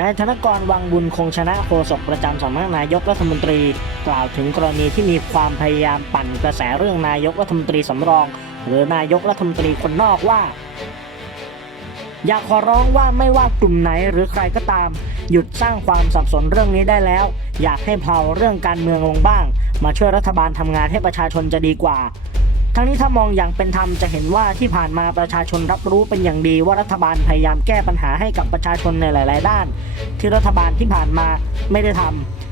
นายธนกรวังบุญคงชนะโฆษกประจำสำนักนายกรัฐมนตรี กล่าวถึงกรณีที่มีความพยายามปั่นกระแสเรื่องนายกรัฐมนตรีสำรอง หรือนายกรัฐมนตรีคนนอกว่า อยากขอร้องว่าไม่ว่ากลุ่มไหนหรือใครก็ตาม หยุดสร้างความสับสนเรื่องนี้ได้แล้ว อยากให้เพลาเรื่องการเมืองลงบ้าง มาช่วยรัฐบาลทำงานให้ประชาชนจะดีกว่า ทั้งนี้ถ้ามองอย่างเป็นธรรมจะเห็นว่าที่ผ่านมาประชาชนรับรู้เป็นอย่างดีว่ารัฐบาลพยายามแก้ปัญหาให้กับประชาชนในหลาย ๆ ด้าน ที่รัฐบาลที่ผ่านมาไม่ได้ทำ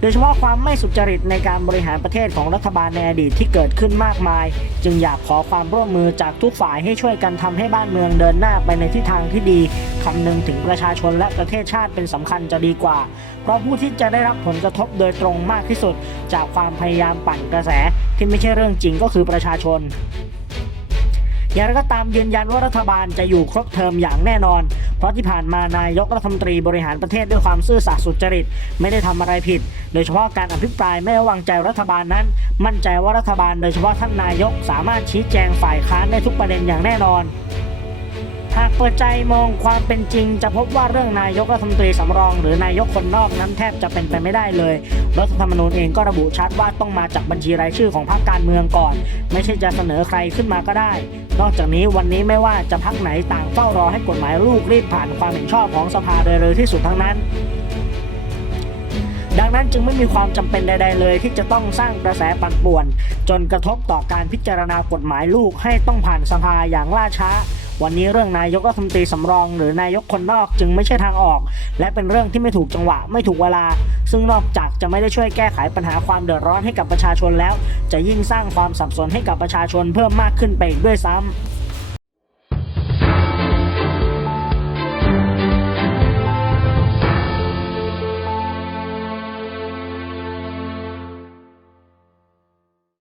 โดยเฉพาะความไม่สุจริตในการบริหารประเทศของรัฐบาลในอดีตที่เกิดขึ้นมากมาย จึงอยากขอความร่วมมือจากทุกฝ่ายให้ช่วยกันทำให้บ้านเมืองเดินหน้าไปในทิศทางที่ดีคำนึงถึงประชาชนและประเทศชาติเป็นสำคัญจะดีกว่า เพราะผู้ที่จะได้รับผลกระทบโดยตรงมากที่สุด จากความพยายามปั่นกระแสที่ไม่ใช่เรื่องจริงก็คือประชาชน อย่างไรก็ตามยืนยันว่ารัฐบาลจะอยู่ครบเทอมอย่างแน่นอน เพราะที่ผ่านมานายกรัฐมนตรีบริหารประเทศด้วยความซื่อสัตย์สุจริต ไม่ได้ทำอะไรผิด โดยเฉพาะการอภิปรายไม่ไว้วางใจรัฐบาลนั้น มั่นใจว่ารัฐบาลโดยเฉพาะท่านนายกสามารถชี้แจงฝ่ายค้านได้ทุกประเด็นอย่างแน่นอน หากเปิดใจมองความเป็นจริง จะพบว่าเรื่องนายกรัฐมนตรีสำรอง หรือนายกคนนอกนั้นแทบจะเป็นไปไม่ได้เลยรัฐธรรมนูญเองก็ระบุชัดว่าต้องมาจากบัญชีรายชื่อของพรรคการเมืองก่อน ไม่ใช่จะเสนอใครขึ้นมาก็ได้ นอกจากนี้วันนี้ไม่ว่าจะพักไหนต่างเฝ้ารอให้กฎหมายลูกรีบผ่านความเห็นชอบของสภาโดยเร็วที่สุดทั้งนั้นดังนั้นจึงไม่มีความจำเป็นใด ๆ เลย ที่จะต้องสร้างกระแสปั่นป่วน จนกระทบต่อการพิจารณากฎหมายลูกให้ต้องผ่านสภาอย่างล่าช้า วันนี้เรื่องนายกรัฐมนตรีสำรอง หรือนายกคนนอกจึงไม่ใช่ทางออก และเป็นเรื่องที่ไม่ถูกจังหวะไม่ถูกเวลา ซึ่งนอกจากจะไม่ได้ช่วยแก้ไขปัญหาความเดือดร้อนให้กับประชาชนแล้ว จะยิ่งสร้างความสับสนให้กับประชาชนเพิ่มมากขึ้นไปอีกด้วยซ้ำ